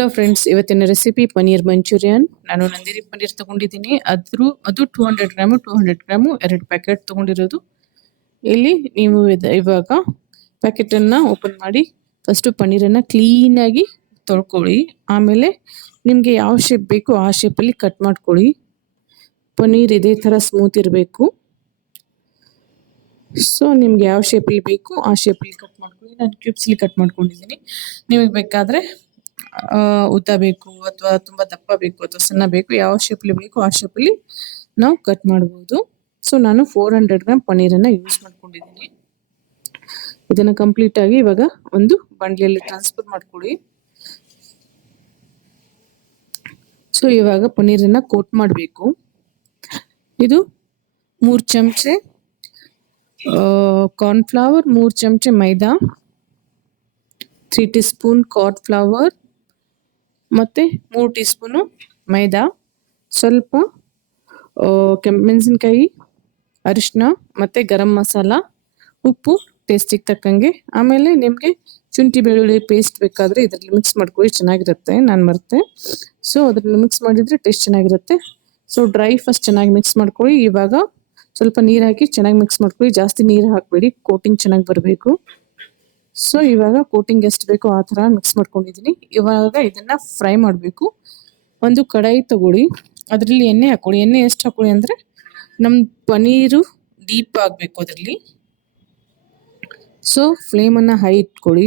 Hello friends, ಇವತ್ತಿನ recipe paneer manchurian. ನಾನು ನಂದಿನಿ ಪನ್ನೀರ್ ತಗೊಂಡಿದ್ದೀನಿ. ಅದು 200 ಗ್ರಾಮು 200 ಗ್ರಾಮು 2 ಪ್ಯಾಕೆಟ್ ತಗೊಂಡಿರೋದು. ಇಲ್ಲಿ ನೀವು ಇವಾಗ ಪ್ಯಾಕೆಟನ್ನು ಓಪನ್ ಮಾಡಿ ಫಸ್ಟು ಪನ್ನೀರನ್ನು ಕ್ಲೀನಾಗಿ ತೊಳ್ಕೊಳ್ಳಿ. ಆಮೇಲೆ ನಿಮಗೆ ಯಾವ ಶೇಪ್ ಬೇಕು ಆ ಶೇಪಲ್ಲಿ ಕಟ್ ಮಾಡ್ಕೊಳ್ಳಿ. ಪನ್ನೀರ್ ಇದೇ ಥರ ಸ್ಮೂತ್ ಇರಬೇಕು. ಸೊ ನಿಮ್ಗೆ ಯಾವ ಶೇಪಲ್ಲಿ ಬೇಕು ಆ ಶೇಪಲ್ಲಿ ಕಟ್ ಮಾಡ್ಕೊಳ್ಳಿ. ನಾನು ಕ್ಯೂಬ್ಸ್ಲಿ ಕಟ್ ಮಾಡ್ಕೊಂಡಿದ್ದೀನಿ. ನಿಮಗೆ ಬೇಕಾದರೆ ಉದ್ದ ಬೇಕು ಅಥವಾ ತುಂಬ ದಪ್ಪ ಬೇಕು ಅಥವಾ ಸಣ್ಣ ಬೇಕು, ಯಾವ ಶೇಪಲ್ಲಿ ಬೇಕು ಆ ಶೇಪಲ್ಲಿ ನಾವು ಕಟ್ ಮಾಡ್ಬೋದು. ಸೊ ನಾನು 400 ಗ್ರಾಮ್ ಪನ್ನೀರನ್ನು ಯೂಸ್ ಮಾಡ್ಕೊಂಡಿದ್ದೀನಿ. ಇದನ್ನು ಕಂಪ್ಲೀಟಾಗಿ ಇವಾಗ ಒಂದು ಬಾಣಲೆಯಲ್ಲಿ ಟ್ರಾನ್ಸ್ಫರ್ ಮಾಡ್ಕೊಳ್ಳಿ. ಸೊ ಇವಾಗ ಪನ್ನೀರನ್ನು ಕೋಟ್ ಮಾಡಬೇಕು. ಇದು 3 ಚಮಚೆ ಕಾರ್ನ್ಫ್ಲವರ್, 3 ಚಮಚೆ ಮೈದಾ, 3 ಟೀ ಸ್ಪೂನ್ ಕಾರ್ನ್ಫ್ಲವರ್ ಮತ್ತು 3 ಟೀ ಸ್ಪೂನು ಮೈದಾ, ಸ್ವಲ್ಪ ಕೆಂಪು ಮೆಣಸಿನ್ಕಾಯಿ, ಅರಿಶಿನ ಮತ್ತು ಗರಂ ಮಸಾಲ, ಉಪ್ಪು ಟೇಸ್ಟಿಗೆ ತಕ್ಕಂಗೆ. ಆಮೇಲೆ ನಿಮಗೆ ಶುಂಠಿ ಬೆಳ್ಳುಳ್ಳಿ ಪೇಸ್ಟ್ ಬೇಕಾದರೆ ಇದರಲ್ಲಿ ಮಿಕ್ಸ್ ಮಾಡ್ಕೊಳ್ಳಿ, ಚೆನ್ನಾಗಿರುತ್ತೆ. ನಾನು ಮರೆತೆ. ಸೊ ಅದರಲ್ಲಿ ಮಿಕ್ಸ್ ಮಾಡಿದರೆ ಟೇಸ್ಟ್ ಚೆನ್ನಾಗಿರುತ್ತೆ. ಸೊ ಡ್ರೈ ಫಸ್ಟ್ ಚೆನ್ನಾಗಿ ಮಿಕ್ಸ್ ಮಾಡ್ಕೊಳ್ಳಿ. ಇವಾಗ ಸ್ವಲ್ಪ ನೀರು ಹಾಕಿ ಚೆನ್ನಾಗಿ ಮಿಕ್ಸ್ ಮಾಡ್ಕೊಳ್ಳಿ. ಜಾಸ್ತಿ ನೀರು ಹಾಕಬೇಡಿ, ಕೋಟಿಂಗ್ ಚೆನ್ನಾಗಿ ಬರಬೇಕು. ಸೊ ಇವಾಗ ಕೋಟಿಂಗ್ ಎಷ್ಟು ಬೇಕೋ ಆ ಥರ ಮಿಕ್ಸ್ ಮಾಡ್ಕೊಂಡಿದ್ದೀನಿ. ಇವಾಗ ಇದನ್ನು ಫ್ರೈ ಮಾಡಬೇಕು. ಒಂದು ಕಡಾಯಿ ತಗೊಳ್ಳಿ, ಅದರಲ್ಲಿ ಎಣ್ಣೆ ಹಾಕ್ಕೊಳ್ಳಿ. ಎಣ್ಣೆ ಎಷ್ಟು ಹಾಕ್ಕೊಳ್ಳಿ ಅಂದರೆ ನಮ್ಮ ಪನ್ನೀರು ಡೀಪ್ ಆಗಬೇಕು ಅದರಲ್ಲಿ. ಸೊ ಫ್ಲೇಮನ್ನು ಹೈ ಇಟ್ಕೊಳ್ಳಿ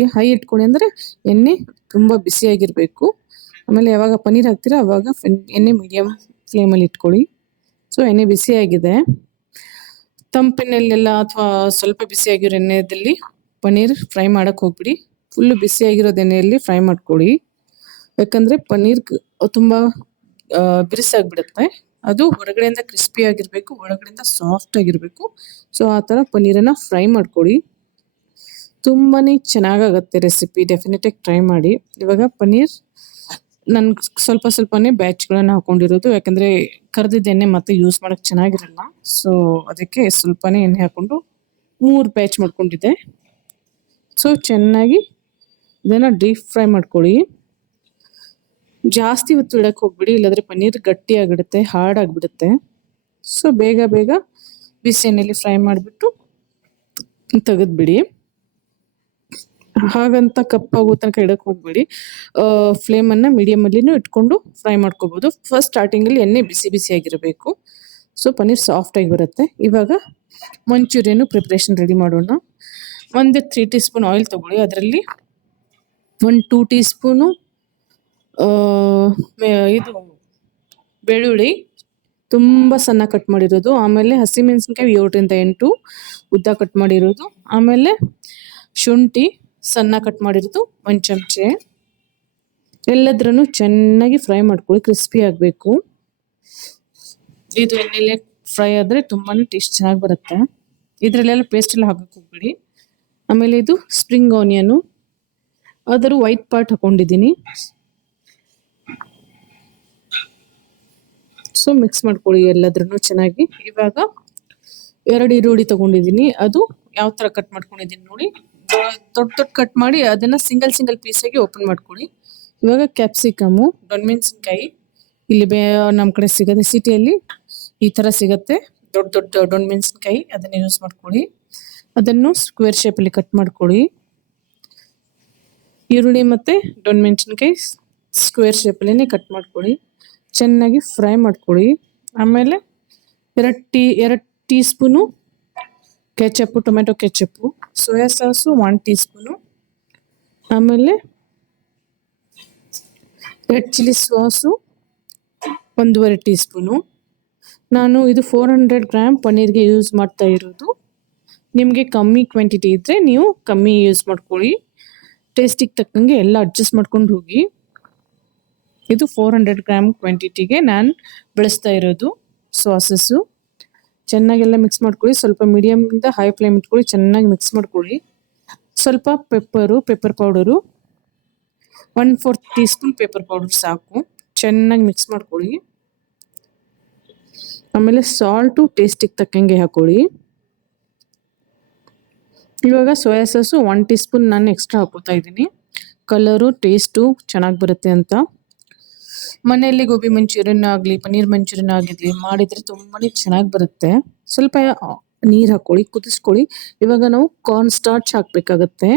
ಅಂದರೆ ಎಣ್ಣೆ ತುಂಬ ಬಿಸಿಯಾಗಿರಬೇಕು. ಆಮೇಲೆ ಯಾವಾಗ ಪನ್ನೀರ್ ಹಾಕ್ತೀರಾ ಆವಾಗ ಎಣ್ಣೆ ಮೀಡಿಯಮ್ ಫ್ಲೇಮಲ್ಲಿ ಇಟ್ಕೊಳ್ಳಿ. ಸೊ ಎಣ್ಣೆ ಬಿಸಿಯಾಗಿದೆ. ತಂಪೆಣ್ಣೆಲ್ಲೆಲ್ಲ ಅಥವಾ ಸ್ವಲ್ಪ ಬಿಸಿಯಾಗಿರೋ ಎಣ್ಣೆಯಲ್ಲಿ ಪನ್ನೀರ್ ಫ್ರೈ ಮಾಡೋಕ್ಕೆ ಹೋಗ್ಬಿಡಿ. ಫುಲ್ಲು ಬಿಸಿಯಾಗಿರೋದು ಎಣ್ಣೆಯಲ್ಲಿ ಫ್ರೈ ಮಾಡ್ಕೊಳ್ಳಿ. ಯಾಕಂದರೆ ಪನ್ನೀರ್ ತುಂಬ ಬಿರುಸಾಗಿಬಿಡುತ್ತೆ. ಅದು ಹೊರಗಡೆಯಿಂದ ಕ್ರಿಸ್ಪಿ ಆಗಿರಬೇಕು, ಒಳಗಡೆಯಿಂದ ಸಾಫ್ಟ್ ಆಗಿರಬೇಕು. ಸೊ ಆ ಥರ ಪನ್ನೀರನ್ನು ಫ್ರೈ ಮಾಡ್ಕೊಳ್ಳಿ. ತುಂಬಾ ಚೆನ್ನಾಗಾಗುತ್ತೆ ರೆಸಿಪಿ, ಡೆಫಿನೆಟಾಗಿ ಟ್ರೈ ಮಾಡಿ. ಇವಾಗ ಪನ್ನೀರ್ ನಾನು ಸ್ವಲ್ಪನೇ ಬ್ಯಾಚ್ಗಳನ್ನು ಹಾಕ್ಕೊಂಡಿರೋದು, ಯಾಕಂದರೆ ಕರೆದಿದ್ದ ಎಣ್ಣೆ ಮತ್ತೆ ಯೂಸ್ ಮಾಡೋಕ್ಕೆ ಚೆನ್ನಾಗಿರಲ್ಲ. ಸೊ ಅದಕ್ಕೆ ಸ್ವಲ್ಪನೇ ಎಣ್ಣೆ ಹಾಕ್ಕೊಂಡು 3 ಬ್ಯಾಚ್ ಮಾಡ್ಕೊಂಡಿದ್ದೆ. ಸೊ ಚೆನ್ನಾಗಿ ಇದನ್ನು ಡೀಪ್ ಫ್ರೈ ಮಾಡ್ಕೊಳ್ಳಿ. ಜಾಸ್ತಿ ಹೊತ್ತು ಇಡಕ್ಕೆ ಹೋಗ್ಬಿಡಿ, ಇಲ್ಲಾಂದರೆ ಪನ್ನೀರ್ ಗಟ್ಟಿಯಾಗಿಬಿಡುತ್ತೆ, ಹಾರ್ಡ್ ಆಗಿಬಿಡುತ್ತೆ. ಸೊ ಬೇಗ ಬಿಸಿ ಎಣ್ಣೆಯಲ್ಲಿ ಫ್ರೈ ಮಾಡಿಬಿಟ್ಟು ತೆಗೆದ್ಬಿಡಿ. ಹಾಗಂತ ಕಪ್ಪಾಗೋ ತನಕ ಇಡಕ್ಕೆ ಹೋಗ್ಬೇಡಿ. ಫ್ಲೇಮನ್ನು ಮೀಡಿಯಮಲ್ಲಿನೂ ಇಟ್ಕೊಂಡು ಫ್ರೈ ಮಾಡ್ಕೋಬೋದು. ಫಸ್ಟ್ ಸ್ಟಾರ್ಟಿಂಗಲ್ಲಿ ಎಣ್ಣೆ ಬಿಸಿಯಾಗಿರಬೇಕು. ಸೊ ಪನ್ನೀರ್ ಸಾಫ್ಟಾಗಿ ಬರುತ್ತೆ. ಇವಾಗ ಮಂಚೂರಿಯನ್ನು ಪ್ರಿಪ್ರೇಷನ್ ರೆಡಿ ಮಾಡೋಣ. ಒಂದು 3 ಟೀ ಸ್ಪೂನ್ ಆಯಿಲ್ ತೊಗೊಳ್ಳಿ. ಅದರಲ್ಲಿ 2 ಟೀ ಸ್ಪೂನು ಇದು ಬೆಳ್ಳುಳ್ಳಿ ತುಂಬ ಸಣ್ಣ ಕಟ್ ಮಾಡಿರೋದು, ಆಮೇಲೆ ಹಸಿಮೆಣಸಿನ್ಕಾಯಿ 7ರಿಂದ 8 ಉದ್ದ ಕಟ್ ಮಾಡಿರೋದು, ಆಮೇಲೆ ಶುಂಠಿ ಸಣ್ಣ ಕಟ್ ಮಾಡಿರೋದು 1 ಚಮಚೆ. ಎಲ್ಲದ್ರನ್ನು ಚೆನ್ನಾಗಿ ಫ್ರೈ ಮಾಡ್ಕೊಳ್ಳಿ, ಕ್ರಿಸ್ಪಿ ಆಗಬೇಕು. ಇದು ಎಣ್ಣೆಲೆ ಫ್ರೈ ಆದರೆ ತುಂಬಾ ಟೇಸ್ಟ್ ಚೆನ್ನಾಗಿ ಬರುತ್ತೆ. ಇದರಲ್ಲೆಲ್ಲ ಪೇಸ್ಟೆಲ್ಲ ಹಾಕಕ್ಕೆ ಹೋಗ್ಬೇಡಿ. ಆಮೇಲೆ ಇದು ಸ್ಪ್ರಿಂಗ್ ಆನಿಯನು, ಅದರ ವೈಟ್ ಪಾರ್ಟ್ ಹಾಕೊಂಡಿದ್ದೀನಿ. ಸೊ ಮಿಕ್ಸ್ ಮಾಡ್ಕೊಳ್ಳಿ ಎಲ್ಲದ್ರನ್ನು ಚೆನ್ನಾಗಿ. ಇವಾಗ 2 ಈರುಳ್ಳಿ ತಗೊಂಡಿದ್ದೀನಿ. ಅದು ಯಾವ ಥರ ಕಟ್ ಮಾಡ್ಕೊಂಡಿದ್ದೀನಿ ನೋಡಿ. ದೊಡ್ಡ ಕಟ್ ಮಾಡಿ ಅದನ್ನು ಸಿಂಗಲ್ ಪೀಸಾಗಿ ಓಪನ್ ಮಾಡ್ಕೊಳ್ಳಿ. ಇವಾಗ ಕ್ಯಾಪ್ಸಿಕಮು, ಡೊಣ್ಮೆಣಸಿನ್ಕಾಯಿ, ಇಲ್ಲಿ ನಮ್ಮ ಕಡೆ ಸಿಗುತ್ತೆ, ಸಿಟಿಯಲ್ಲಿ ಈ ಥರ ಸಿಗುತ್ತೆ ದೊಡ್ಡ ಡೊಣ್ಮೆಣಸಿನ್ಕಾಯಿ, ಅದನ್ನು ಯೂಸ್ ಮಾಡ್ಕೊಳ್ಳಿ. ಅದನ್ನು ಸ್ಕ್ವೇರ್ ಶೇಪಲ್ಲಿ ಕಟ್ ಮಾಡ್ಕೊಳ್ಳಿ. ಈರುಳ್ಳಿ ಮತ್ತು ಡೊಣ್ಮೆಣಸಿನ್ಕಾಯಿ ಸ್ಕ್ವೇರ್ ಶೇಪಲ್ಲೇ ಕಟ್ ಮಾಡ್ಕೊಳ್ಳಿ. ಚೆನ್ನಾಗಿ ಫ್ರೈ ಮಾಡ್ಕೊಳ್ಳಿ. ಆಮೇಲೆ 2 teaspoon ketchup, tomato ketchup, soya sauce 1 teaspoon, ಆಮೇಲೆ red chilli sauce 1.5 teaspoon. ನಾನು ಇದು 400 ಗ್ರಾಮ್ ಪನ್ನೀರ್ಗೆ ಯೂಸ್ ಮಾಡ್ತಾ ಇರೋದು. ನಿಮಗೆ ಕಮ್ಮಿ ಕ್ವಾಂಟಿಟಿ ಇದ್ದರೆ ನೀವು ಕಮ್ಮಿ ಯೂಸ್ ಮಾಡ್ಕೊಳ್ಳಿ. ಟೇಸ್ಟಿಗೆ ತಕ್ಕಂಗೆ ಎಲ್ಲ ಅಡ್ಜಸ್ಟ್ ಮಾಡ್ಕೊಂಡು ಹೋಗಿ. ಇದು 400 ಗ್ರಾಮ್ ಕ್ವಾಂಟಿಟಿಗೆ ನಾನು ಬಳಸ್ತಾ ಇರೋದು ಸಾಸಸ್ಸು. ಚೆನ್ನಾಗೆಲ್ಲ ಮಿಕ್ಸ್ ಮಾಡ್ಕೊಳ್ಳಿ. ಸ್ವಲ್ಪ ಮೀಡಿಯಮಿಂದ ಹೈ ಫ್ಲೇಮ್ ಇಟ್ಕೊಳ್ಳಿ, ಚೆನ್ನಾಗಿ ಮಿಕ್ಸ್ ಮಾಡ್ಕೊಳ್ಳಿ. ಸ್ವಲ್ಪ pepper powder 1/4 tea spoon pepper powder ಸಾಕು. ಚೆನ್ನಾಗಿ ಮಿಕ್ಸ್ ಮಾಡ್ಕೊಳ್ಳಿ. ಆಮೇಲೆ ಸಾಲ್ಟು ಟೇಸ್ಟಿಗೆ ತಕ್ಕಂಗೆ ಹಾಕೊಳ್ಳಿ. ಇವಾಗ ಸೋಯಾ ಸಾಸು 1 ಟೀ ಸ್ಪೂನ್ ನಾನು ಎಕ್ಸ್ಟ್ರಾ ಹಾಕೋತಾ ಇದ್ದೀನಿ. ಕಲರು ಟೇಸ್ಟು ಚೆನ್ನಾಗಿ ಬರುತ್ತೆ ಅಂತ. ಮನೆಯಲ್ಲಿ ಗೋಬಿ ಮಂಚೂರಿಯನ್ ಆಗಲಿ ಪನ್ನೀರ್ ಮಂಚೂರಿಯನ್ ಆಗಿರಲಿ ಮಾಡಿದರೆ ತುಂಬಾ ಚೆನ್ನಾಗಿ ಬರುತ್ತೆ. ಸ್ವಲ್ಪ ನೀರು ಹಾಕ್ಕೊಳ್ಳಿ, ಕುದಿಸ್ಕೊಳ್ಳಿ. ಇವಾಗ ನಾವು ಕಾರ್ನ್ ಸ್ಟಾರ್ಚ್ ಹಾಕಬೇಕಾಗತ್ತೆ.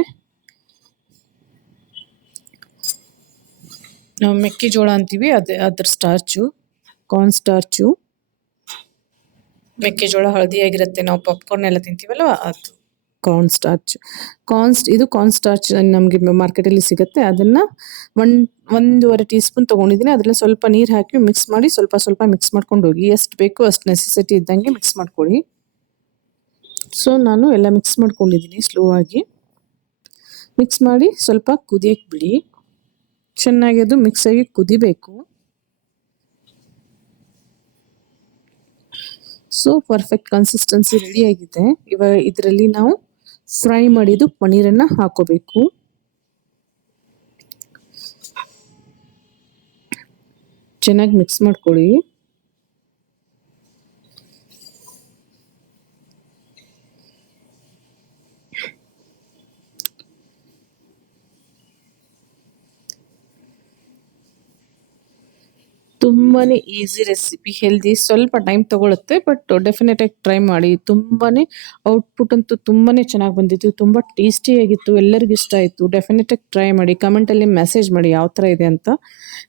ನಾವು ಮೆಕ್ಕೆಜೋಳ ಅಂತೀವಿ, ಅದ್ರ ಸ್ಟಾರ್ಚು, ಕಾರ್ನ್ ಸ್ಟಾರ್ಚು. ಮೆಕ್ಕೆಜೋಳ ಹಳದಿಯಾಗಿರುತ್ತೆ, ನಾವು ಪಾಪ್ಕಾರ್ನ್ ಎಲ್ಲ ತಿಂತೀವಲ್ಲ ಅದು ಕಾರ್ನ್ ಸ್ಟಾರ್ಚ್. ಇದು ಕಾರ್ನ್ ಸ್ಟಾರ್ಚ್ ನಮಗೆ ಮಾರ್ಕೆಟಲ್ಲಿ ಸಿಗುತ್ತೆ. ಅದನ್ನು 1.5 ಟೀ ಸ್ಪೂನ್ ತೊಗೊಂಡಿದ್ದೀನಿ. ಅದರಲ್ಲಿ ಸ್ವಲ್ಪ ನೀರು ಹಾಕಿ ಮಿಕ್ಸ್ ಮಾಡಿ ಸ್ವಲ್ಪ ಮಿಕ್ಸ್ ಮಾಡ್ಕೊಂಡು ಹೋಗಿ. ಎಷ್ಟು ಬೇಕೋ ಅಷ್ಟು ನೆಸೆಸಿಟಿ ಇದ್ದಂಗೆ ಮಿಕ್ಸ್ ಮಾಡ್ಕೊಳ್ಳಿ. ಸೊ ನಾನು ಎಲ್ಲ ಮಿಕ್ಸ್ ಮಾಡ್ಕೊಂಡಿದ್ದೀನಿ. ಸ್ಲೋ ಆಗಿ ಮಿಕ್ಸ್ ಮಾಡಿ ಸ್ವಲ್ಪ ಕುದಿಯಕ್ಕೆ ಬಿಡಿ. ಚೆನ್ನಾಗಿ ಅದು ಮಿಕ್ಸ್ ಆಗಿ ಕುದಿಬೇಕು. ಸೊ ಪರ್ಫೆಕ್ಟ್ ಕನ್ಸಿಸ್ಟೆನ್ಸಿ ರೆಡಿ ಆಗಿದೆ. ಇವಾಗ ಇದರಲ್ಲಿ ನಾವು ಫ್ರೈ ಮಾಡಿದ್ದು ಪನ್ನೀರನ್ನು ಹಾಕೋಬೇಕು. ಚೆನ್ನಾಗಿ ಮಿಕ್ಸ್ ಮಾಡ್ಕೊಳ್ಳಿ. ತುಂಬಾನೇ ಈಸಿ ರೆಸಿಪಿ, ಹೆಲ್ದಿ, ಸ್ವಲ್ಪ ಟೈಮ್ ತಗೊಳುತ್ತೆ, ಬಟ್ ಡೆಫಿನೆಟ್ ಆಗಿ ಟ್ರೈ ಮಾಡಿ. ತುಂಬಾನೇ ಔಟ್ಪುಟ್ ಅಂತೂ ತುಂಬಾನೇ ಚೆನ್ನಾಗಿ ಬಂದಿತ್ತು, ತುಂಬ ಟೇಸ್ಟಿಯಾಗಿತ್ತು, ಎಲ್ಲರಿಗೂ ಇಷ್ಟ ಆಯಿತು. ಡೆಫಿನೆಟ್ ಆಗಿ ಟ್ರೈ ಮಾಡಿ. ಕಮೆಂಟಲ್ಲಿ ಮೆಸೇಜ್ ಮಾಡಿ ಯಾವ ಥರ ಇದೆ ಅಂತ.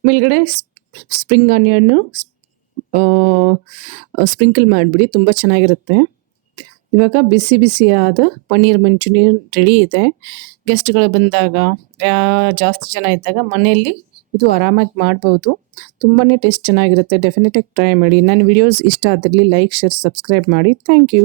ಮೇಲ್ಗಡೆ ಸ್ಪ್ರಿಂಗ್ ಆನಿಯನ್ನು ಸ್ಪ್ರಿಂಕಲ್ ಮಾಡಿಬಿಡಿ, ತುಂಬ ಚೆನ್ನಾಗಿರುತ್ತೆ. ಇವಾಗ ಬಿಸಿಯಾದ ಪನ್ನೀರ್ ಮಂಚೂರಿಯನ್ ರೆಡಿ ಇದೆ. ಗೆಸ್ಟ್ಗಳು ಬಂದಾಗ, ಜಾಸ್ತಿ ಜನ ಇದ್ದಾಗ ಮನೆಯಲ್ಲಿ ಇದು ಆರಾಮಾಗಿ ಮಾಡ್ಬೋದು. ತುಂಬಾ ಟೇಸ್ಟ್ ಚೆನ್ನಾಗಿರುತ್ತೆ. ಡೆಫಿನೆಟಾಗಿ ಟ್ರೈ ಮಾಡಿ. ನನ್ನ ವಿಡಿಯೋಸ್ ಇಷ್ಟ ಆದಲ್ಲಿ ಲೈಕ್, ಶೇರ್, ಸಬ್ಸ್ಕ್ರೈಬ್ ಮಾಡಿ. Thank you.